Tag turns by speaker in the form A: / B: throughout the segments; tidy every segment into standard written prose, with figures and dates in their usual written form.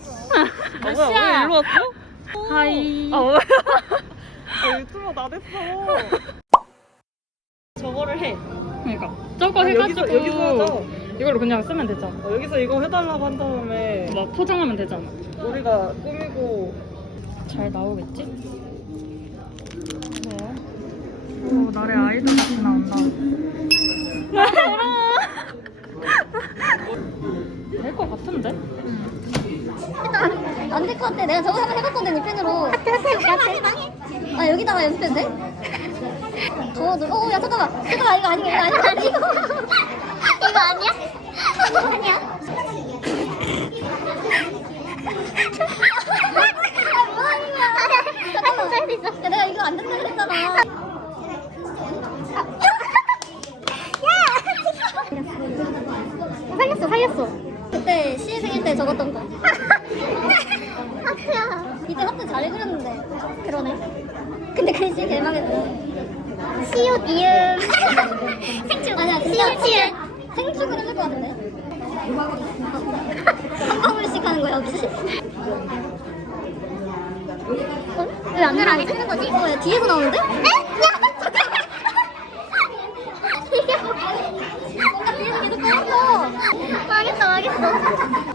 A: 뭐야, 왜 일로 왔어?
B: 하이.
A: 유튜버 나댔어. 저거를 해.
B: 그러니까 저거 해가지고
A: 여기서 하자.
B: 이걸로 그냥 쓰면 되잖아.
A: 여기서 이거 해달라고 한 다음에
B: 막 포장하면 되잖아.
A: 우리가 꾸미고.
B: 잘 나오겠지? 오, 나의 아이돌 같이 나온다. 될 것 같은데?
C: 안 될 것 같아. 내가 저거 한번 해봤거든, 이 펜으로. 하트 해볼게. 아, 여기다가 연습해도 돼? 야, 잠깐만. 이거 아니야. 이거 아니야? 이거 아니야? 뭐 하는 거야? 잠깐만. 할수 있어. 야, 내가 이거 안 된다 그랬잖아. 살렸어. 그때 시생일 때 적었던 거. 하트야. 이때 하트 잘 그렸는데. 그러네. 근데 글씨 개망했어. 시옷 이음 생축. 아니야, 시옷 치읓. 생축을 해줄 것 같은데. 한 방울씩 하는 거야, 혹시? 왜 안 쓰는 거지? 야, 뒤에서 나오는데? 에? 야, 잠깐만. 이게 뭔가 뒤에서 계속 꺼졌어. 망했어.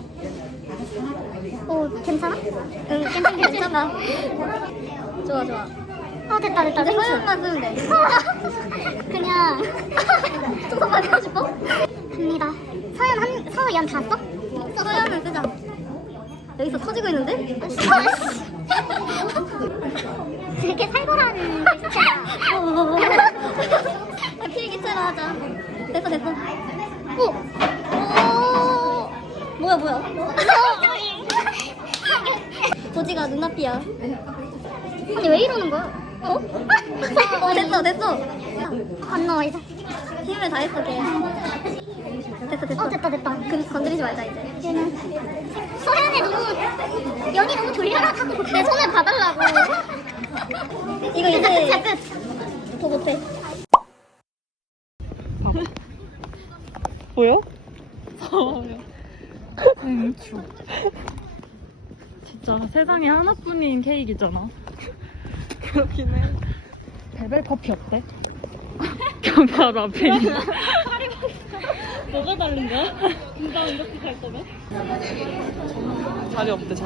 C: 오, 괜찮아? 응, 괜찮아. 좋아. 됐다. 서연만 쓰면 돼. 그냥 초성만 쓰고 싶어? 갑니다. 서연 다 써? 서연은 쓰자. 여기서 터지고 있는데? 되게 살벌한 글씨체다. 필기체로 하자. 됐어. 오! 뭐야. 도지가 눈앞이야. 아니, 왜 이러는 거야? 됐어. 안 나와, 이제. 힘을 다했어, 걔. 됐어. 됐다. 건드리지 말자, 이제. 소연이 연이 너무 졸려라고. 내 손을 봐달라고. 이거 이제 끝. 더 못해.
A: 보여?
B: 생축. 진짜 세상에 하나뿐인 케이크잖아.
A: 그렇긴 해.
B: 베벨 커피 어때? 바로 앞에 있는.
A: 뭐가 다른 거야? 금방 이렇게 갈 거면? 자리 없대.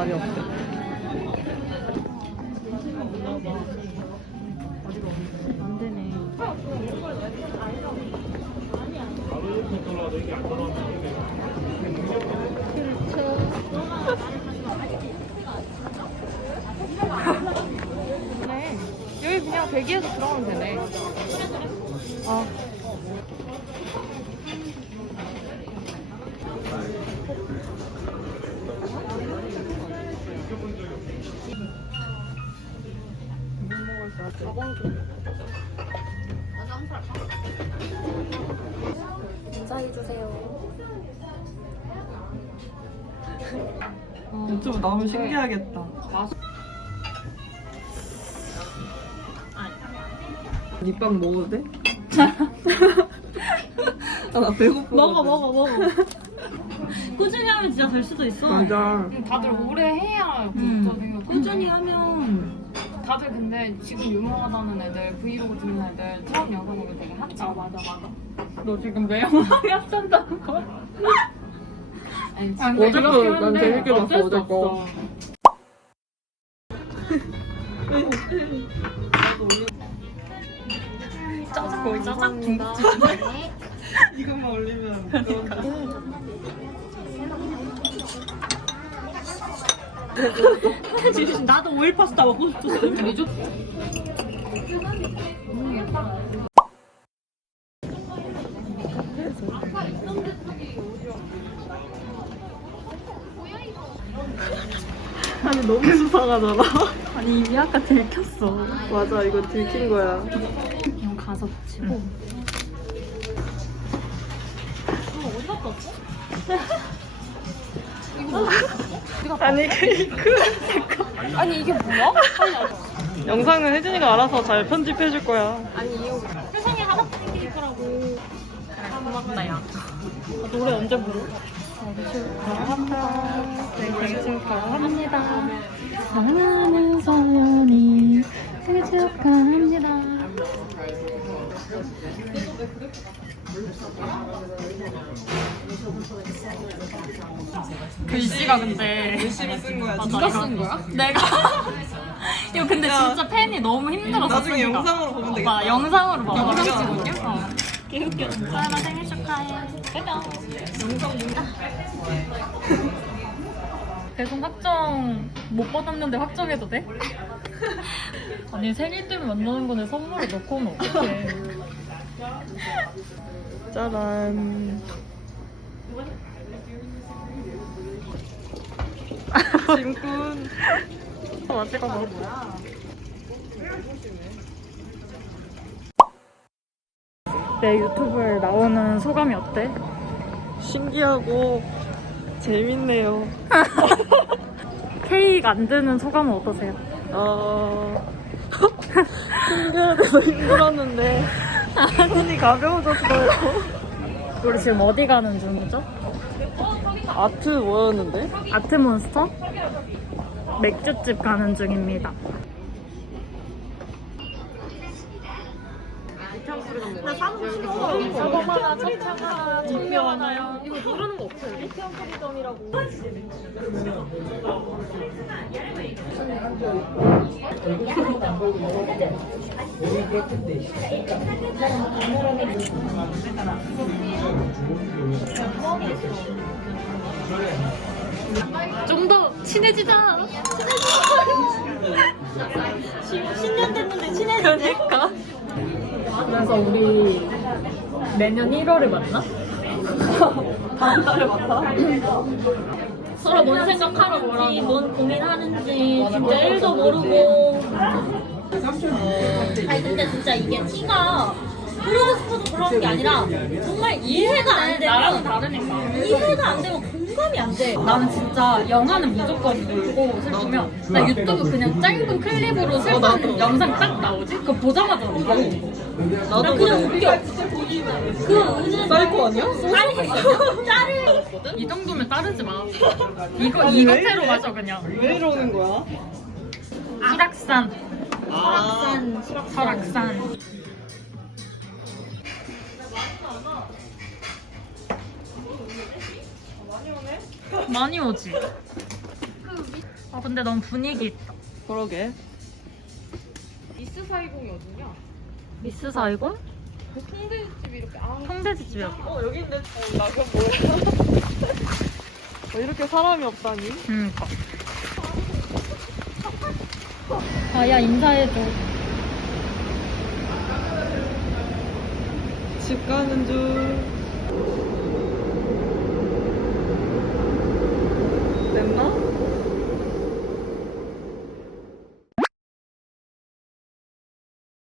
B: 안 되네.
A: 네. 여기 그냥 대기해서 들어가면 되네. 아. 유튜브 나오면 신기하겠다. 밑밥 먹어도 돼? 나 배고파.
B: 먹어. 꾸준히 하면 진짜 될 수도 있어.
A: 맞아.
D: 다들 오래 해야 구독자들이
B: 꾸준히 하면
D: 다들 근데 지금 유명하다는 애들 브이로그 찍는 애들 처음 영상 보면 되게 핫죠.
B: 맞아. 너 지금 내 영상이 합산다는 거야?
D: 아니,
A: 어제 거 난 재밌게 봤어. 어제 거.
B: 거의 짜장 중국집.
A: 이것만 올리면.
B: 나도 오일 파스타 먹고 싶었어. 리조.
A: 아니 너무 수상하잖아.
B: 아니 이미 아까 들켰어.
A: 맞아, 이거 들킨 거야.
B: 그냥 가서 붙이고. 어디 갔다 왔어?
A: 아니
D: 아니 이게 뭐야?
A: 영상은 혜진이가 알아서 잘 편집해줄 거야.
B: 세상에 하나뿐인 케이크라고. 고맙다 야. 노래 언제 부르? 생일 축하합니다. 사랑하는 서연이 생일 축하합니다. 글씨가 근데
A: 열심히 쓴 거야.
B: 누가 쓴 거야? 내가. 이거 근데 진짜 팬이 너무 힘들었어.
A: 나중에
B: 쓰기가.
A: 영상으로 보면 되겠다.
B: 오빠 영상으로 봐.
A: 영상
B: 찍을게. 개웃겨. 서연아 생일 축하해. 계속 확정 못 받았는데 확정해도 돼? 아니 생일 때문에 만나는 건데 선물을 넣고 오면 어떡해.
A: 짜란. 짐꾼.
B: 맛있어. 내 유튜브에 나오는 소감이 어때?
A: 신기하고 재밌네요.
B: 케이크 안 드는 소감은 어떠세요?
A: 신기해서 힘들었는데 손이 가벼워졌어요.
B: 우리 지금 어디 가는 중이죠?
A: 아트 뭐였는데?
B: 아트몬스터? 맥주집 가는 중입니다. 사고마나 첩차가 청명하나요? 이거 모르는 거 없어요? 리티엄 프리덤이라고. 좀 더 친해지자. 10년 됐는데 친해지니까. 그래서 우리 매년 1월에 만나?
A: 다음 달에 만나?
B: 서로 뭔 생각하는지, 뭔 고민하는지 진짜 1도 모르고.
C: 아니 근데 진짜 이게 티가 그러고 싶어서 그러는 게 아니라 정말 이해가 안
B: 나랑은
C: 되면
B: 다르니까.
C: 이해가 안 되면 공감이 안 돼.
B: 나는 진짜 영화는 무조건 울고 슬프면 나 유튜브 그냥 짧은 클립으로 슬픈 영상 딱 나오지? 그거 보자마자 울어.
C: 나 그냥 웃겨. 그 은근
A: 사이코 아니야?
C: 짤을
B: 이 정도면 따르지 마. 이거
A: 아니, 왜
B: 이거대로
A: 이래?
B: 마셔 그냥.
A: 왜 이러는 거야?
B: 설악산.
C: 산
B: 설악산. 많이 오지? 아 근데 너무 분위기 있다.
A: 그러게.
D: 미스 사이공이 어디냐?
B: 미스 사이공?
D: 홍대집 이렇게
B: 홍대집 여기.
A: 여긴데 나 그럼 뭐야? 이렇게 사람이 없다니?
B: 그니까. 아야 인사해줘.
A: 집 가는 중.